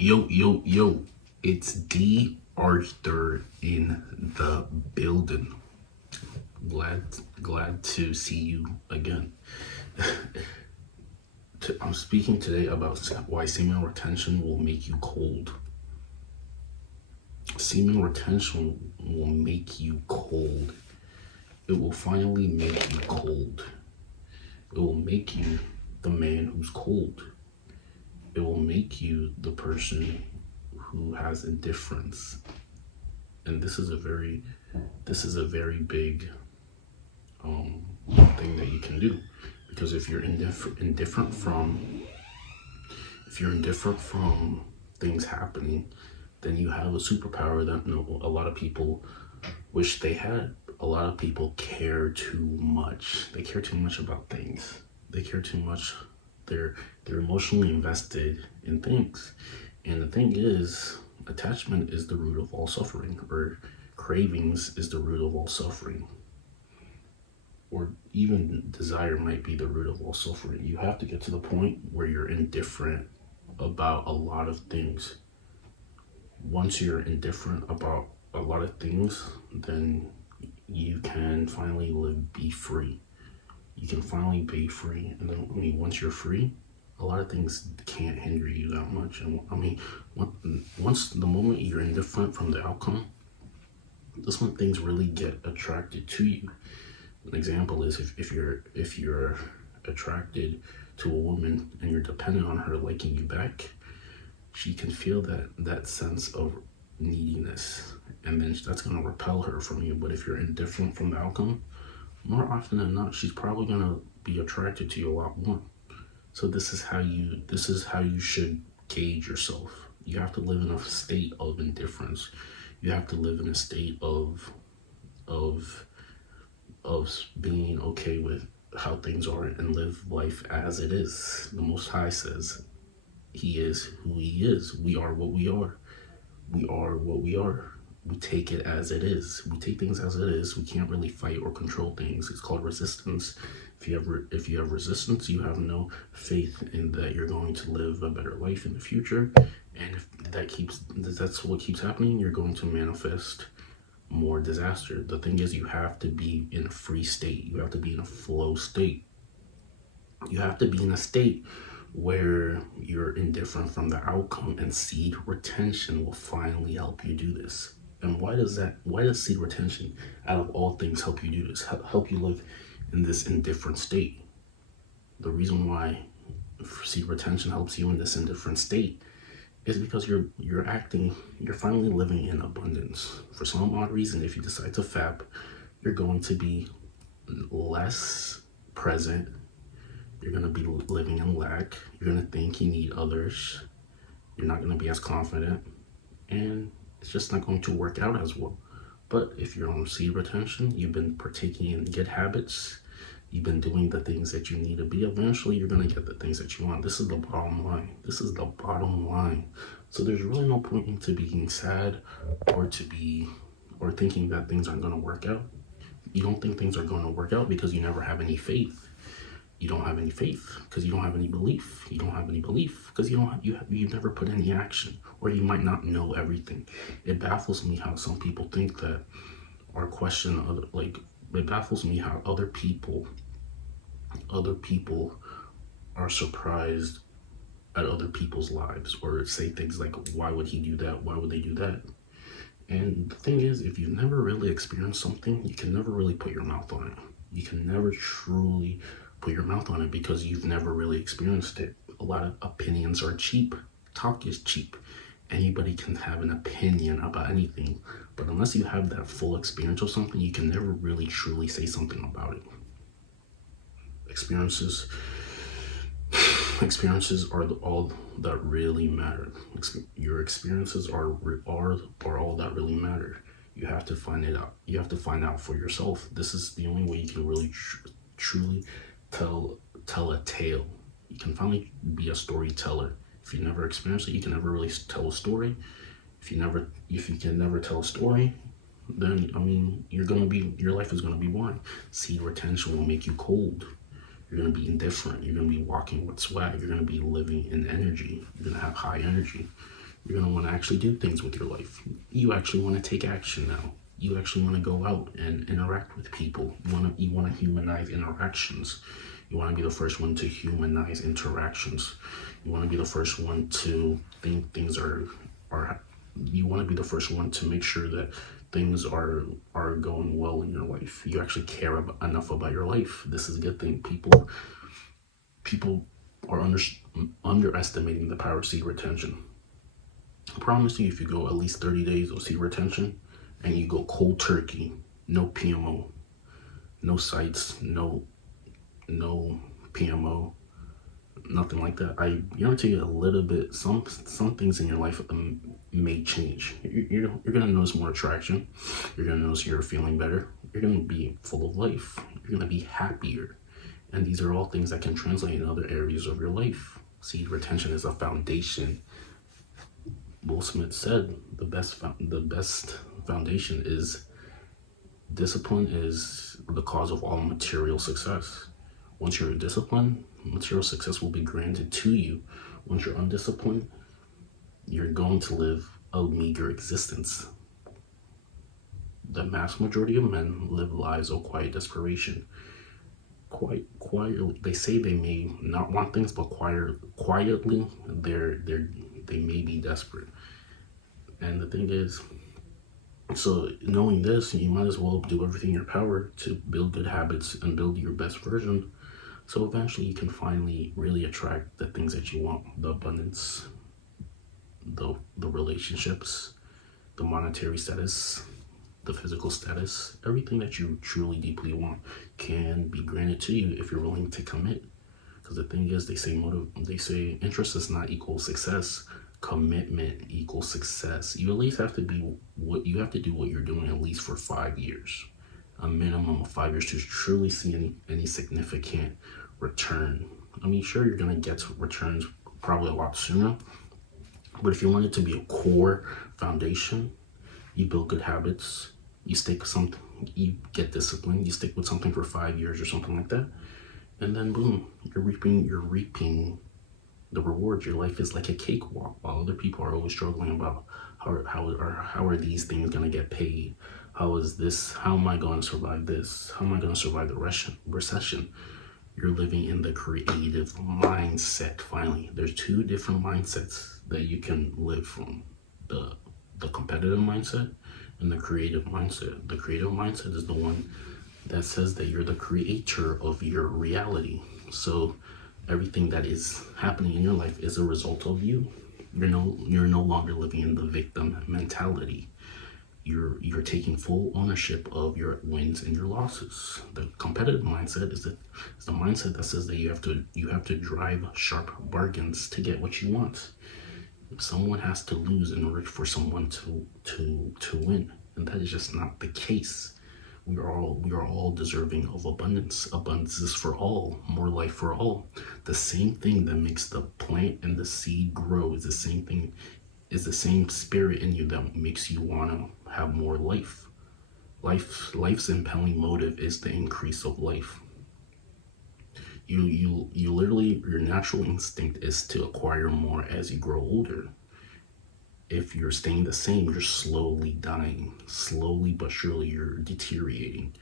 Yo, it's D.Arthur in the building. Glad to see you again. I'm speaking today about why semen retention will make you cold. Semen retention will make you cold. It will finally make you cold. It will make you the man who's cold. It will make you the person who has indifference. And this is a very big thing that you can do, because if you're indifferent from things happening, then you have a superpower that a lot of people wish they had. A lot of people care too much. They care too much about things. They care too much. They're emotionally invested in things. And the thing is, attachment is the root of all suffering, or cravings is the root of all suffering, or even desire might be the root of all suffering. You have to get to the point where you're indifferent about a lot of things. Once you're indifferent about a lot of things, then you can finally be free. You can finally be free. And then, once you're free, a lot of things can't hinder you that much. And once the moment you're indifferent from the outcome, that's when things really get attracted to you. An example is if you're attracted to a woman and you're dependent on her liking you back, she can feel that sense of neediness, and then that's going to repel her from you. But if you're indifferent from the outcome, more often than not, she's probably going to be attracted to you a lot more. So this is how you should gauge yourself. You have to live in a state of indifference. You have to live in a state of being okay with how things are and live life as it is. The Most High says He is who He is. We are what we are. We are what we are. We take it as it is. We take things as it is. We can't really fight or control things. It's called resistance. If you have resistance, you have no faith in that you're going to live a better life in the future. And if that's what keeps happening, you're going to manifest more disaster. The thing is, you have to be in a free state. You have to be in a flow state. You have to be in a state where you're indifferent from the outcome, and seed retention will finally help you do this. And why does seed retention, out of all things, help you do this? Help you live in this indifferent state? The reason why seed retention helps you in this indifferent state is because you're finally living in abundance. For some odd reason, if you decide to fap, you're going to be less present. You're going to be living in lack. You're going to think you need others. You're not going to be as confident. And it's just not going to work out as well. But if you're on seed retention, you've been partaking in good habits, you've been doing the things that you need to be, eventually you're going to get the things that you want. This is the bottom line. This is the bottom line. So there's really no point into being sad or thinking that things aren't going to work out. You don't think things are going to work out because you never have any faith. You don't have any faith because you don't have any belief. You don't have any belief because you've never put any action, or you might not know everything. It baffles me how some people think that our question, it baffles me how other people are surprised at other people's lives, or say things like, why would he do that? Why would they do that? And the thing is, if you've never really experienced something, you can never really put your mouth on it. You can never truly put your mouth on it because you've never really experienced it. A lot of opinions are cheap. Talk is cheap. Anybody can have an opinion about anything, but unless you have that full experience of something, you can never really truly say something about it. Experiences are all that really matter. Your experiences are all that really matter. You have to find it out. You have to find out for yourself. This is the only way you can really truly tell a tale. You can finally be a storyteller. If you never experience it, you can never really tell a story. If you can never tell a story, then your life is gonna be boring. Seed retention will make you cold. You're gonna be indifferent. You're gonna be walking with swag. You're gonna be living in energy. You're gonna have high energy. You're going to want to actually do things with your life. You actually want to take action now. You actually want to go out and interact with people. You want to humanize interactions. You want to be the first one to humanize interactions. You want to be the first one to think things are you want to be the first one to make sure that things are going well in your life. You actually care enough about your life. This is a good thing. People are underestimating the power of seed retention. I promise you, if you go at least 30 days of seed retention and you go cold turkey, no PMO, no sites, no PMO, nothing like that, I guarantee you a little bit, some things in your life may change. You're going to notice more attraction. You're going to notice you're feeling better. You're going to be full of life. You're going to be happier. And these are all things that can translate in other areas of your life. Seed retention is a foundation. Will Smith said the best foundation is discipline is the cause of all material success. Once you're disciplined, material success will be granted to you. Once you're undisciplined, you're going to live a meager existence. The mass majority of men live lives of quiet desperation. Quietly, they say they may not want things, but quietly, they may be desperate. And the thing is, so knowing this, you might as well do everything in your power to build good habits and build your best version. So eventually you can finally really attract the things that you want, the abundance, the relationships, the monetary status, the physical status. Everything that you truly deeply want can be granted to you if you're willing to commit. Because the thing is, they say interest does not equal success. Commitment equals success. You at least have to do what you're doing at least for 5 years. A minimum of 5 years to truly see any significant return. I mean, sure, you're going to get returns probably a lot sooner. But if you want it to be a core foundation, you build good habits, you stick with something, you get disciplined, you stick with something for 5 years or something like that, and then boom, you're reaping the rewards. Your life is like a cakewalk, while other people are always struggling about how are these things going to get paid? How am I going to survive this? How am I going to survive the recession? You're living in the creative mindset. Finally, there's 2 different mindsets that you can live from: the competitive mindset and the creative mindset. The creative mindset is the one that says that you're the creator of your reality. So everything that is happening in your life is a result of you. You're no longer living in the victim mentality. You're taking full ownership of your wins and your losses. The competitive mindset is the mindset that says that you have to drive sharp bargains to get what you want. Someone has to lose in order for someone to win, and that is just not the case. We are all deserving of abundance. Abundance is for all, more life for all. The same thing that makes the plant and the seed grow is the same thing, is the same spirit in you that makes you want to have more life. Life's impelling motive is the increase of life. You literally, your natural instinct is to acquire more as you grow older. If you're staying the same, you're slowly dying. Slowly but surely, you're deteriorating.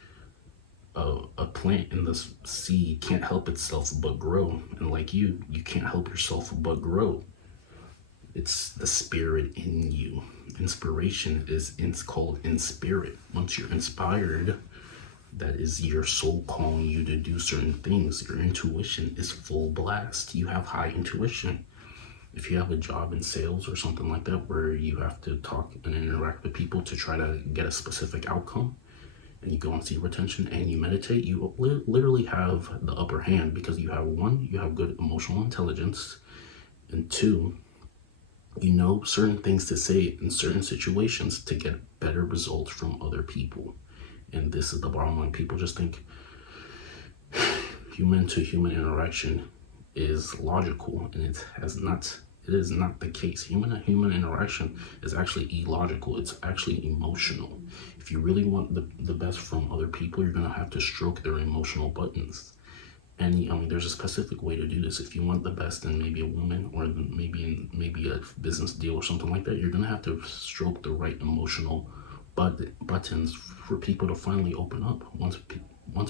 A plant in the seed can't help itself but grow. And like you can't help yourself but grow. It's the spirit in you. Inspiration it's called in spirit. Once you're inspired, that is your soul calling you to do certain things. Your intuition is full blast. You have high intuition. If you have a job in sales or something like that where you have to talk and interact with people to try to get a specific outcome, and you go on seed retention and you meditate, you literally have the upper hand, because you have good emotional intelligence, and 2, you know certain things to say in certain situations to get better results from other people. And this is the bottom line. People just think human to human interaction is logical, and it is not the case. Human to human interaction is actually illogical. It's actually emotional. If you really want the best from other people, you're going to have to stroke their emotional buttons. And I mean, there's a specific way to do this. If you want the best in maybe a woman, or maybe a business deal or something like that, you're gonna have to stroke the right emotional buttons for people to finally open up. Once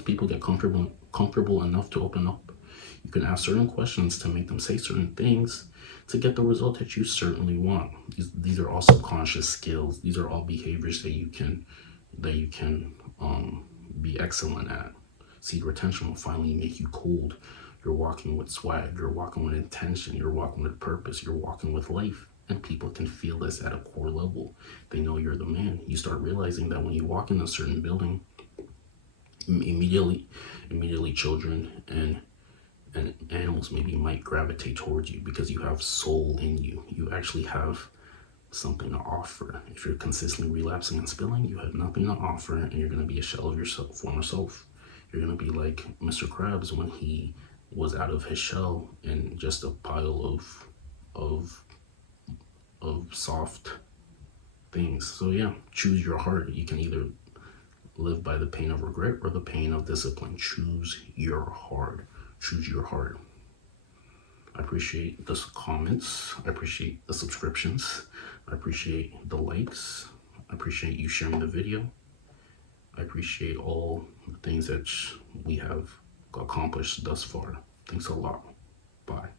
people get comfortable enough to open up, you can ask certain questions to make them say certain things to get the result that you certainly want. These are all subconscious skills. These are all behaviors that you can be excellent at. Seed retention will finally make you cold. You're walking with swag. You're walking with intention. You're walking with purpose. You're walking with life. And people can feel this at a core level. They know you're the man. You start realizing that when you walk in a certain building, immediately children and animals maybe might gravitate towards you because you have soul in you. You actually have something to offer. If you're consistently relapsing and spilling, you have nothing to offer, and you're going to be a shell of your former self. You're going to be like Mr. Krabs when he was out of his shell and just a pile of soft things. So yeah, choose your heart. You can either live by the pain of regret or the pain of discipline. Choose your heart. Choose your heart. I appreciate the comments. I appreciate the subscriptions. I appreciate the likes. I appreciate you sharing the video. I appreciate all the things that we have accomplished thus far. Thanks a lot. Bye.